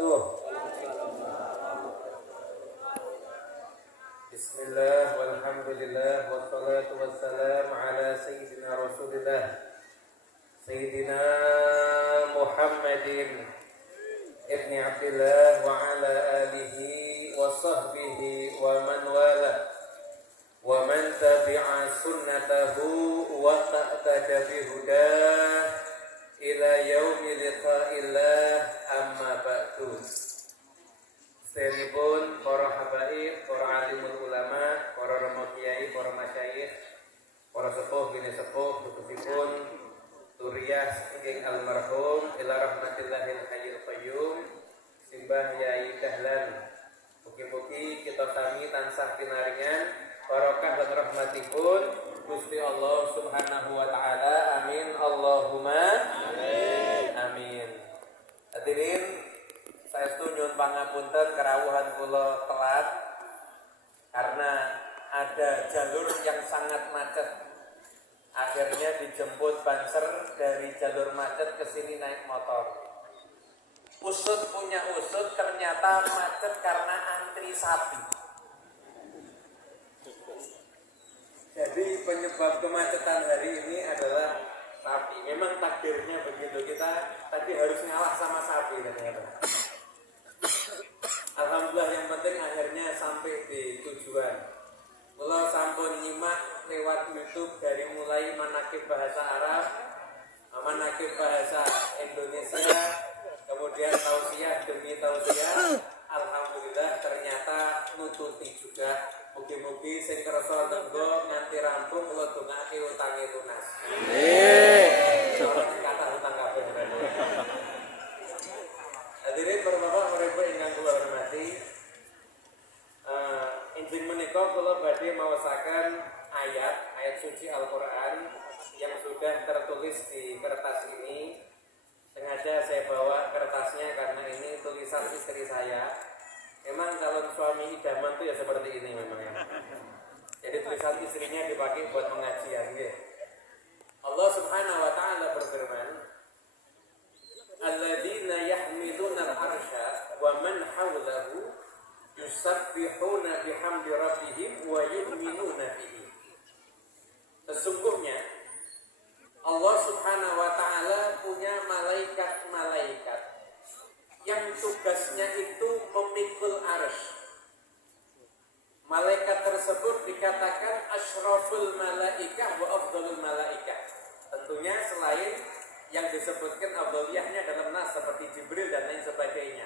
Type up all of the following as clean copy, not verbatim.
wabarakatuh. Bismillah, walhamdulillah, wassalatu wassalamu ala sayyidina Rasulillah Sayyidina Muhammadin ibni Abdillah wa ala alihi wa sahbihi wa man wala wa man tabi'a sunnatahu wa ta'tada bihudah ila yaumi liqa'illah, amma ba'du. Sedheripun para habaib, para alimul ulama, para rama kiai, para masyayikh, para sepuh bini sepuh, khususipun turiyah saking almarhum ila rahmatillahil hayyul qayyum Simbah Yai Dahlan. Mugi-mugi kita sami tansah pinaringan barokah dan rahmatipun Gusti Allah Subhanahu wa taala. Amin Allahumma amin. Amin. Hadirin, saestu nyuwun pangapunten kerawuhan kula telat karena ada jalur yang sangat macet. Akhirnya dijemput banser dari jalur macet ke sini naik motor. Usut punya usut, ternyata macet karena antri sapi. Jadi penyebab kemacetan hari ini adalah sapi. Memang takdirnya begitu, kita tadi harus ngalah sama sapi ternyata. Alhamdulillah, yang penting akhirnya sampai di tujuan. Kula sampun nyimak lewat YouTube dari mulai manakib bahasa Arab, manakib bahasa Indonesia, kemudian tausiah demi tausiah. Alhamdulillah ternyata nututi juga. Mugi-mugi sing kersa tenggo nganti rampung kula dongake utange lunas. Amin. Ora kata utang kabeh. Hadirin para bapak ibu ingkang kula hormati, injing menika kula badhe maosaken ayat suci Al-Qur'an yang sudah tertulis di kertas ini. Sengaja saya bawa kertasnya karena ini tulisan istri saya. Memang calon suami idaman itu ya seperti ini memang ya. Jadi tulisan istrinya dipakai buat pengajian gitu. Allah Subhanahu wa taala berfirman, "Alladzina yahmiluna al-'arsya wa man hawlahu yusabbihuna bihamdi rabbihim wa yu'minuna bihi." Sesungguhnya Allah Subhanahu wa taala punya malaikat-malaikat yang tugasnya itu memikul arsy. Malaikat tersebut dikatakan asyraful malaikah wa afdalul malaikah. Tentunya selain yang disebutkan afdaliyahnya dalam nas seperti Jibril dan lain sebagainya.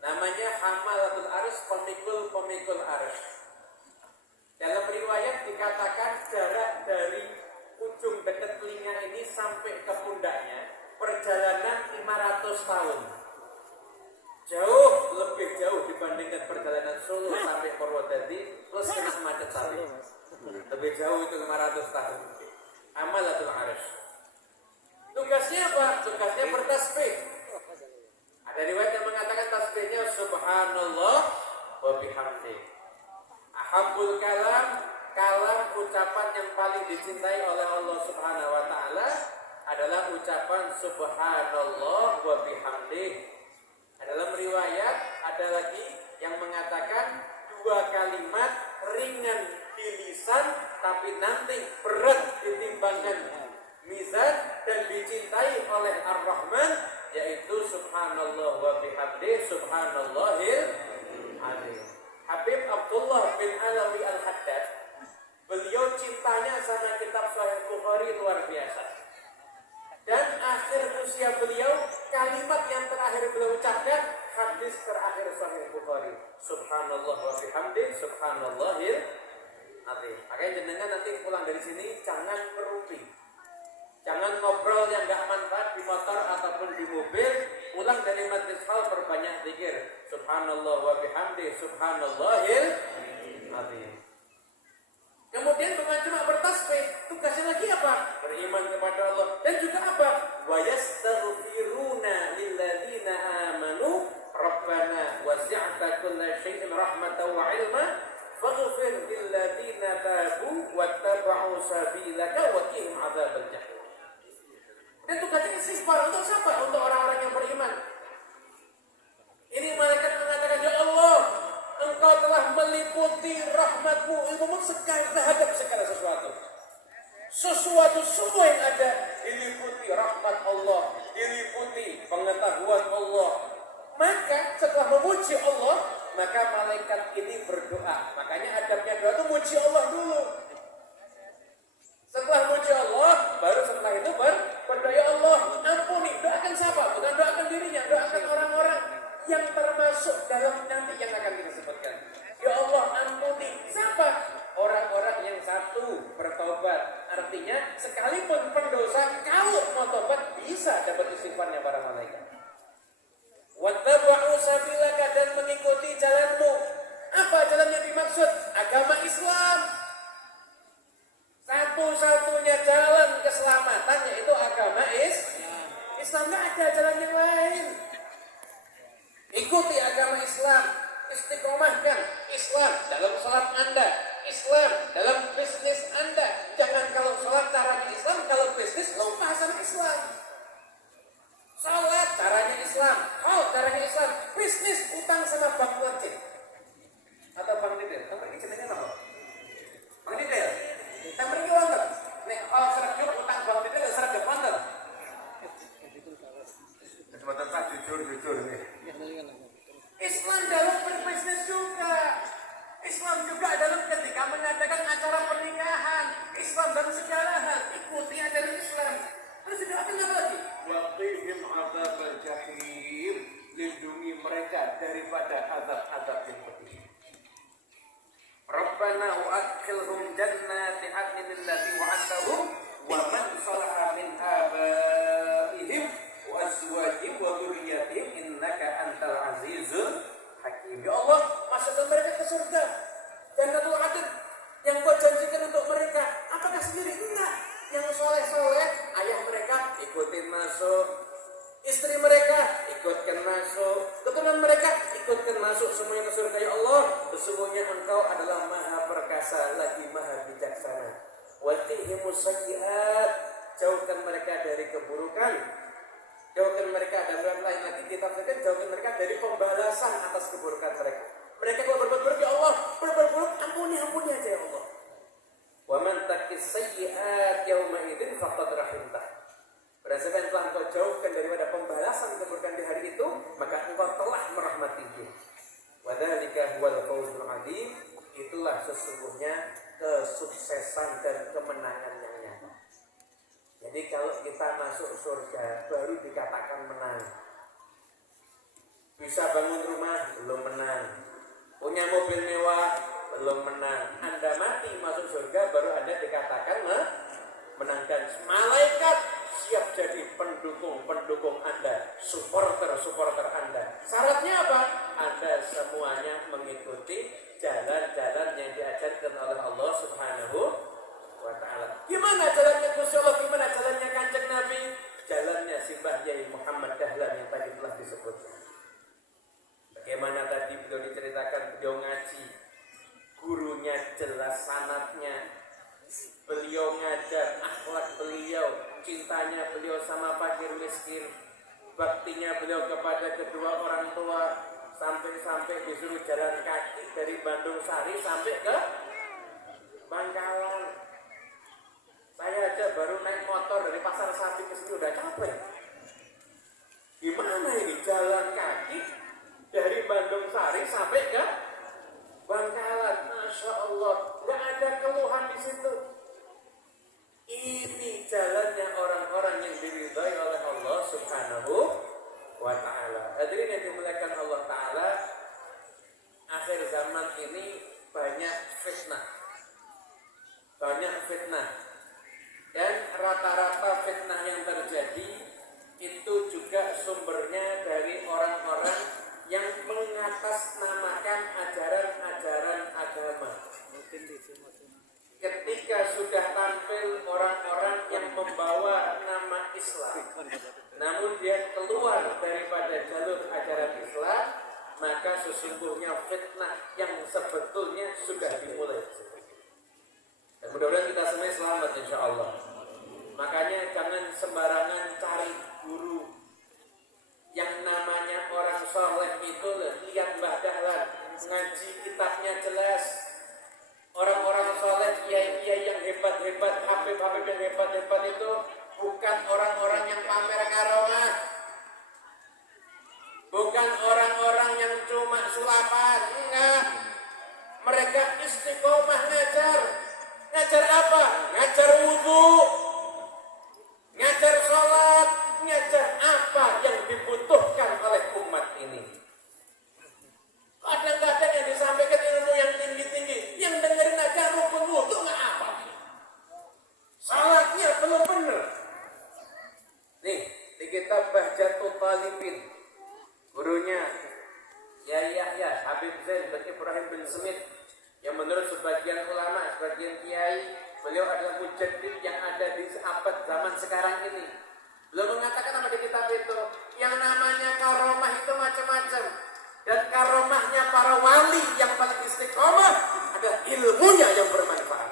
Namanya hamalatul arsy, pemikul arsy. Dalam riwayat dikatakan jarak dari ujung dekat telinga ini sampai ke pundaknya perjalanan 500 tahun. Jauh, lebih jauh dibandingkan perjalanan Solo sampai Purwodadi plus kena macet tadi. Lebih jauh itu 500 tahun. Amalatul arsy. Tugasnya apa? Tugasnya bertasbih. Ada riwayat yang mengatakan tasbihnya subhanallah wa bihamdi. Ahabbul kalam ucapan yang paling dicintai oleh Allah Subhanahu wa taala adalah ucapan subhanallah wa bihamdi. Dalam riwayat ada lagi yang mengatakan dua kalimat ringan di lisan tapi nanti berat ditimbangkan mizan dan dicintai oleh Ar-Rahman, yaitu subhanallah wa bihamdi, subhanallahil azim. Habib Abdullah bin Alawi Al-Haddad, beliau cintanya sama kitab Sahih Bukhari luar biasa. Dan akhir usia beliau, kalimat yang terakhir beliau ucapkan hadis terakhir Sahih Bukhari, subhanallah wa bihamdi, subhanallahil azim. Makanya jenengan nanti pulang dari sini jangan merumpi, jangan ngobrol yang gak manfaat di motor ataupun di mobil. Pulang dari majlis hal berbanyak zikir, subhanallah wa bihamdi, subhanallahil azim. Kemudian bukan cuma bertasbih, tugasnya lagi apa? Beriman kepada Allah. Dan juga apa? Wa yastaghfiruna lilladzina amanu rabbana wasi'ta kulla syai'in rahmatan wa 'ilma faghfir lilladzina tabu wattaba'u sabilaka wa qihim 'adzabal jahim. Dan tugasnya istighfar untuk siapa? Untuk orang-orang yang beriman. meliputi rahmatmu, ilmumu terhadap segala sesuatu. Sesuatu semua yang ada diliputi rahmat Allah, diliputi pengetahuan Allah. Maka setelah memuji Allah, maka malaikat ini berdoa. Makanya adabnya doa itu muji Allah dulu. Setelah muji Allah, baru setelah itu berdoa, ya Allah, ampuni. Doakan siapa? Bukan doakan dirinya, doakan orang-orang yang termasuk dalam nanti yang akan kita sebutkan. Ya Allah, ampuni. Siapa? Orang-orang yang satu bertobat. Artinya sekalipun pendosa, kalau mau tobat bisa dapat istighfarnya para malaikat. Wattaba'u sabilaka, dan mengikuti jalanmu. Apa jalan yang dimaksud? Agama Islam. Satu-satunya jalan keselamatan yaitu agama Islam. Tidak ada jalan yang lain. Ikuti agama Islam. Istiqomahkan Islam dalam salat Anda, Islam dalam bisnis Anda. Jangan kalau salat caranya Islam, kalau bisnis lupa sama Islam. Salat caranya Islam, caranya Islam, bisnis utang sama bank wajib atau bank detail. Kamu ini jenenge apa? Bank detail. Kamu ini wonten. Nek sergep utang bank detail sergep wonten. Sebentar Pak, jujur nih. Islam dalam berbisnis juga. Islam juga dalam ketika mengadakan acara pernikahan. Islam dalam segala hal. Ikuti ajaran Islam. Terus didoakan apa lagi? Waqihim adzabal jahim. Lindungi mereka daripada azab-azab yang pedih. Rabbana wa'adkhilhum jannati 'adnin allati wa'adtahum wa man salaha min abaihim wa azwajihim wa dzurriyyatihim innaka antal azizul hakim. Ya Allah, masukkan mereka ke surga. Jannatul 'adn yang Kau janjikan untuk mereka. Apakah sendiri? Enggak. Yang soleh-soleh, ayah mereka ikutin masuk, istri mereka ikutkan masuk, keturunan mereka ikutkan masuk semuanya ke surga. Ya Allah, sesungguhnya Engkau adalah Maha Perkasa lagi Maha Bijaksana. Waqihimus sayyi'at, jauhkan mereka dari keburukan. Jauhkan mereka, dan lain lagi ditafsirkan, jauhkan mereka dari pembalasan atas keburukan mereka. Mereka kalau berbuat buruk, ya Allah, berbuat buruk, ampuni aja ya Allah. Wa man taqis sayyi'at yauma idzin faqad rahimtah. Berdasarkan telah engkau jauhkan daripada pembalasan keburukan di hari itu, maka engkau telah merahmati dia. Wa dzalika huwal fawzul 'adzim. Itulah sesungguhnya kesuksesan dan kemenangan yang nyata. Jadi kalau kita masuk surga baru dikatakan menang. Bisa bangun rumah belum menang. Punya mobil mewah belum menang. Anda mati masuk surga baru Anda dikatakan menangkan. Malaikat siap jadi pendukung Anda, supporter Anda. Syaratnya apa? Anda semuanya mengikuti jalan-jalan yang diajarkan oleh Allah Subhanahu wa ta'ala. Gimana jalannya Gusti Allah? Gimana jalannya Kanjeng Nabi? Jalannya Simbah Yai Muhammad Dahlan yang tadi telah disebutkan. Bagaimana tadi beliau diceritakan, beliau ngaji, gurunya jelas sanadnya, beliau ngajar akhlak beliau, cintanya beliau sama fakir miskin, baktinya beliau kepada kedua orang tua, sampai disuruh jalan kaki dari Bandung Sari sampai ke Bangkalan. Saya aja baru naik motor dari Pasar Sapi ke sini udah capek. Gimana ini jalan kaki dari Bandung Sari sampai ke Bangkalan? Masya Allah, nggak ada keluhan di situ. Ini jalannya orang-orang yang diridhai oleh Allah Subhanahu wa ta'ala. Hadirin yang dimuliakan Allah ta'ala, akhir zaman ini banyak fitnah. Dan rata-rata fitnah yang terjadi itu juga sumbernya dari orang-orang yang mengatasnamakan ajaran-ajaran agama. Ketika sudah tampil orang-orang yang membawa nama Islam, namun dia keluar daripada jalur ajaran Islam, maka sesungguhnya fitnah yang sebetulnya sudah dimulai. Dan mudah-mudahan kita semua selamat insya Allah. Makanya jangan sembarangan cari guru yang namanya orang soleh itu lihat Mbah Dahlan ngaji kitabnya jelas. Orang-orang soleh, kiai-kiai yang hebat-hebat, habib-habib yang hebat-hebat itu bukan orang-orang yang pamer karomah, bukan orang-orang yang cuma sulapan, enggak. Mereka istiqomah ngajar. Ngajar apa? Ngajar wudhu, ngajar sholat, ngajar apa yang dibutuhkan oleh umat ini. Kadang-kadang yang disampaikan ilmu yang tinggi-tinggi, yang dengerin aja rukun wudhu nggak apa. Salatnya belum benar. Nih, di kitab Bahjatul Talibin, gurunya Yahya Habib Zain bin Ibrahim bin Smith, yang menurut sebagian ulama, sebagian kiai, beliau adalah mujaddid yang ada di abad zaman sekarang ini. Beliau mengatakan nama di kitab itu, yang namanya karomah itu macam-macam. Dan karomahnya para wali yang paling istiqomah adalah ilmunya yang bermanfaat.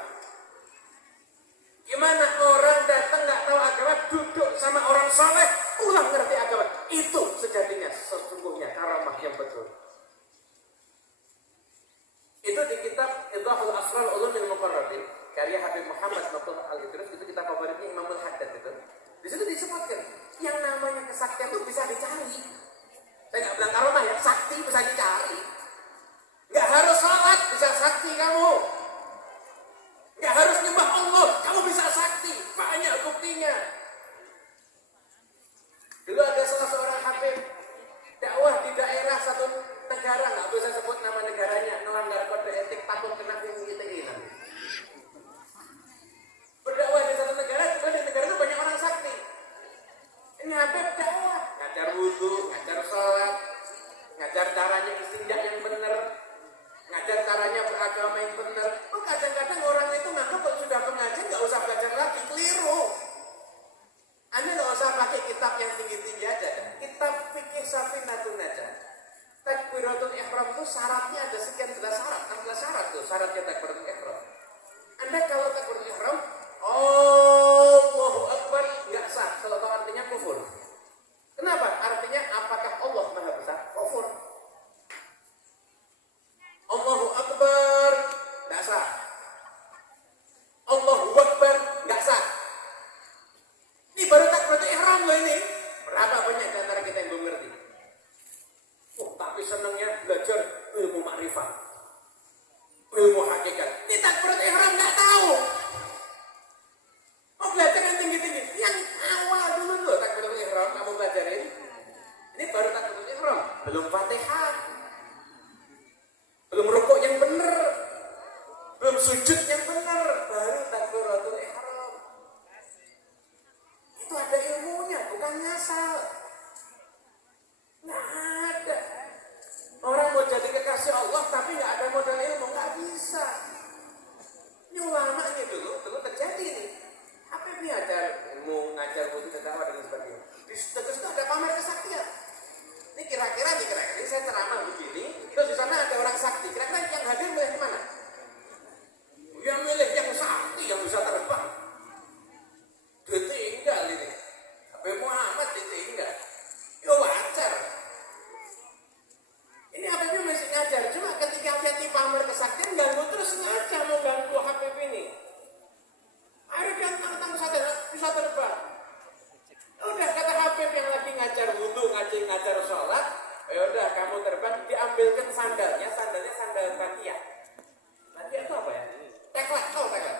Gimana orang datang nggak tahu agama, duduk sama orang soleh, ulang ngerti agama. Itu sejatinya sesungguhnya karomah yang betul. Itu di kitab Idhahul Asrar Ulumil Muqarrabin karya Habib Muhammad Nabtul Al-Idris, itu kitab favoritnya Imamul Haddad itu. Di situ disebutkan yang namanya kesaktian itu bisa dicari. Saya nggak bilang karomah ya, sakti bisa dicari. Nggak harus sholat bisa sakti kamu. Nggak harus nyembah Allah, kamu bisa sakti. Banyak buktinya. Dulu ada salah seorang habib dakwah di daerah satu negara, nggak bisa sebut nama negaranya, melanggar kode etik, takut kena ITE nanti. Berdakwah di satu negara, juga di negara itu banyak orang sakti. Ini habib dakwah, ngajar wudhu, ngajar sholat, ngajar caranya istinja yang benar, ngajar caranya beragama yang benar. Oh, kadang-kadang orang itu nganggap kalau sudah pengajian nggak usah belajar lagi, keliru. Anda nggak usah pakai kitab yang tinggi-tinggi aja, kitab fikih Safinatun Najah. Takbiratul ihram itu syaratnya ada sekian belas syarat, 16 syarat tuh syaratnya takbiratul ihram. Anda kalau takbiratul ihram, Allahu Akbar nggak sah, kalau tahu artinya kufur. Kenapa? Artinya apakah Allah Maha Besar? Kufur. Allahu Akbar nggak sah. Allahu Akbar nggak sah. Ini baru takbiratul ihram loh ini. Berapa banyak di antara kita yang belum ngerti? Oh, tapi senangnya belajar ilmu makrifat, ilmu hakikat. Ini takbiratul ihram nggak tahu. Oh, belajar yang tinggi-tinggi, yang awal dulu loh takbiratul ihram kamu belajarin. Ini baru takbiratul ihram, belum Fatihah, belum rukuk yang benar, belum sujud yang benar, baru takbiratul ihram. Itu ada ilmunya, bukan ngasal. Nggak ada. Orang mau jadi kekasih Allah tapi nggak ada modal ilmu, nggak bisa. Ini ulama ini dulu terjadi nih. Apa ini ajar ilmu, ngajar butuh dakwah dan sebagainya. Di situ ada pamer kesaktian. Ini kira-kira ini saya ceramah begini, terus di sana ada orang sakti. Kira-kira yang hadir milih kemana? Yang milih yang sakti, yang bisa terbang. Ditinggal ini. Habib Muhammad ditinggal. Ya wajar. Ini Habib masih ngajar, cuma ketika Habib pamer kesaktian ganggu terus ngajar mau ganggu Habib ini. Akhirnya dia tentang bisa terbang. Udah kata Habib yang lagi ngajar wudhu, ngajar sholat, ya udah kamu terbang, diambilkan sandalnya sandal Fatihah. Fatihah itu apa ya? Teklek, tahu teklek?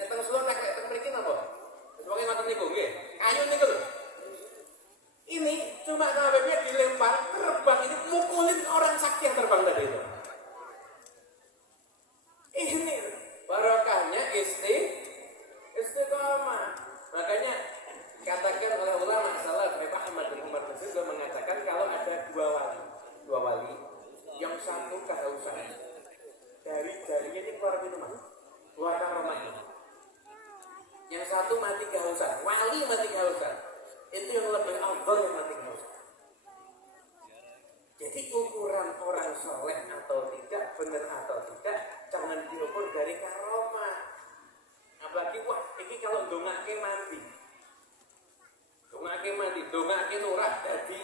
Datang seluruh teklek, templikin apa? Sebagai mata niku, nggih. Kayu niku lho. Ini cuma sama Habibnya dilempar, terbang ini mukulin orang sakti yang terbang tadi itu. Ini barokahnya istiqomah. Makanya katakan oleh ulama salah Habib Ahmad bin Umar juga mengatakan kalau ada dua wali yang satu kehausan dari jarinya ini keluar minuman, keluar karomah. Yang satu mati kehausan, wali mati kehausan. Itu yang lebih afdal yang mati kehausan. Jadi ukuran orang soleh atau tidak, benar atau tidak, jangan diukur dari karomah. Apalagi wah, ini kalau dongake mati, dongake nurah jadi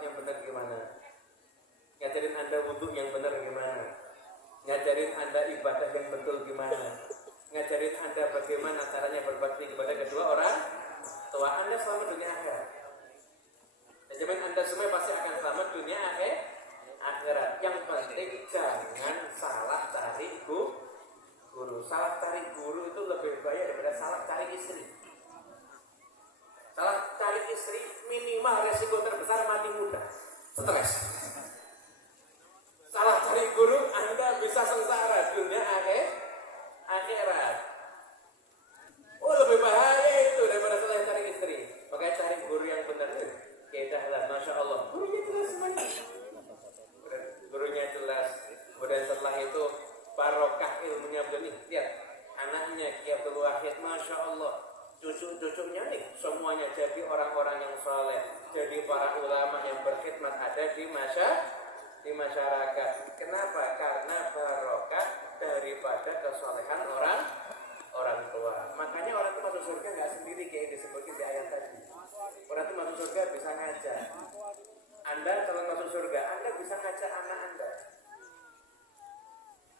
yang benar gimana, ngajarin Anda wudhu yang benar gimana, ngajarin Anda ibadah yang betul gimana, ngajarin Anda bagaimana caranya berbakti kepada kedua orang tua Anda selama dunia akhirat. Dan jamin Anda semua pasti akan selamat dunia akhirat. Yang penting jangan salah cari guru. Salah cari guru itu lebih bahaya daripada salah cari istri. Salah cari istri minimal resiko terbesar mati muda, stres. Salah cari guru Anda bisa sengsara dunia akhirat. Oh, lebih bahaya itu daripada salah cari istri. Makanya cari guru yang benar. Kedahlah, masya Allah. Gurunya jelas semuanya. Gurunya jelas. Kemudian setelah itu barokah ilmunya begini. Lihat anaknya Ki Abdul Wahid, masya Allah. Cucu-cucunya nih semuanya jadi orang-orang yang soleh, jadi para ulama yang berkhidmat ada di masyarakat. Kenapa? Karena barokah daripada kesolehan orang tua. Makanya orang itu masuk surga nggak sendiri kayak disebutkan di ayat tadi. Orang itu masuk surga bisa ngajak. Anda kalau masuk surga, Anda bisa ngajak anak Anda.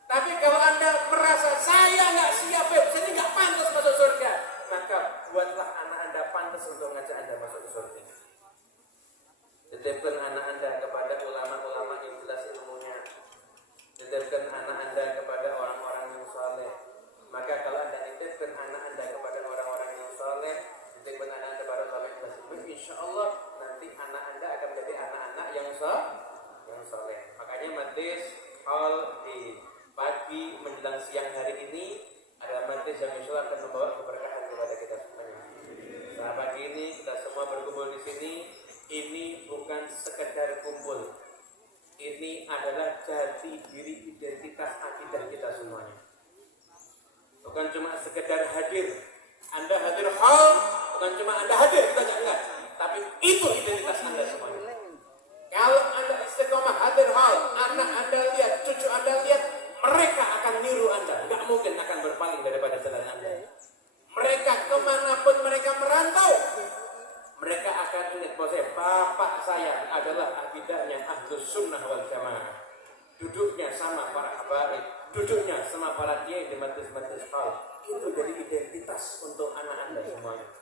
Tapi kalau Anda merasa saya nggak siap, saya nggak pantas masuk surga, maka buatlah anak Anda pantas untuk ngajak Anda masuk surga. Titipkan anak Anda kepada ulama-ulama yang jelas ilmunya. Titipkan anak Anda kepada orang-orang yang saleh. Maka kalau Anda titipkan anak Anda kepada orang-orang yang saleh, titipkan anak Anda kepada ulama yang jelas ilmu, insya Allah nanti anak Anda akan menjadi anak-anak yang saleh. Makanya majlis hal di pagi menjelang siang hari ini adalah majlis yang insya Allah akan membawa keberkahan kepada kita semuanya. Saat pagi ini kita semua berkumpul di sini. Ini bukan sekedar kumpul. Ini adalah jati diri identitas akidah kita semuanya. Bukan cuma sekedar hadir. Anda hadir hal, bukan cuma Anda hadir, kita enggak. Tapi itu identitas Anda semuanya. Kalau Anda istiqomah hadir hal, anak Anda lihat, cucu Anda lihat, mereka akan niru Anda. Enggak mungkin akan berpaling daripada jalan Anda. Mereka kemanapun mereka merantau, mereka akan ingat bahwa bapak saya adalah akidahnya Ahlus Sunnah wal Jamaah. Duduknya sama para habaib, duduknya sama para kiai di majlis-majlis hal. Itu jadi identitas untuk anak Anda semuanya.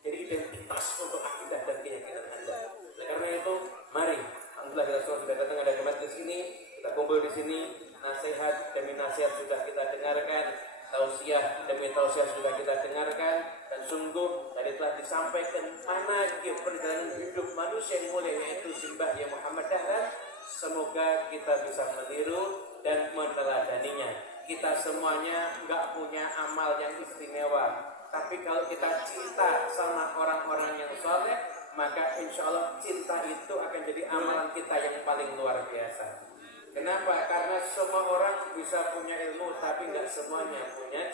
Jadi identitas untuk akidah dan keyakinan Anda. Oleh karena itu, mari, alhamdulillah kita semua sudah datang ada di majlis ini, kita kumpul di sini, nasihat demi nasihat sudah kita dengarkan, tausiah demi tausiah sudah kita dengarkan, dan sungguh tadi telah disampaikan manhaj perjalanan hidup manusia yang mulia yaitu Simbah Ya Muhammad Dahlan. Semoga kita bisa meniru dan meneladaninya. Kita semuanya nggak punya amal yang istimewa, tapi kalau kita cinta sama orang-orang yang soleh, maka insya Allah cinta itu akan jadi amalan kita yang paling luar biasa. Kenapa? Karena semua orang bisa punya ilmu, tapi nggak semuanya punya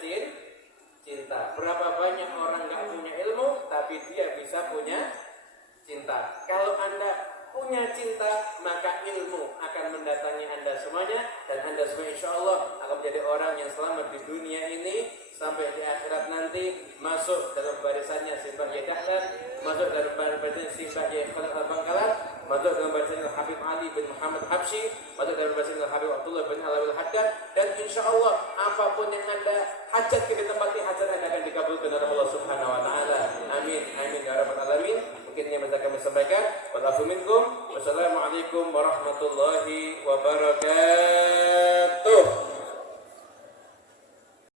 cinta. Berapa banyak orang nggak punya ilmu, tapi dia bisa punya cinta. Kalau Anda punya cinta, maka ilmu akan mendatangi Anda semuanya, dan Anda semua insya Allah akan menjadi orang yang selamat di dunia ini sampai di akhirat nanti, masuk dalam barisannya Simbah Ya Dahlan, masuk dalam barisannya Simbah Ya Khalil Al-Bangkalan, masuk dalam barisannya Habib Ali bin Muhammad Habsyi, masuk dalam barisannya Habib Abdullah bin Alawil Haddad, dan insya Allah apapun yang Anda hajat di tempat ini, hajat Anda akan dikabulkan oleh Allah Subhanahu Wa Taala. Amin, amin ya rabbal alamin. Mungkin yang bisa kami sampaikan. Wa'alaikum minkum. Wassalamualaikum warahmatullahi wabarakatuh.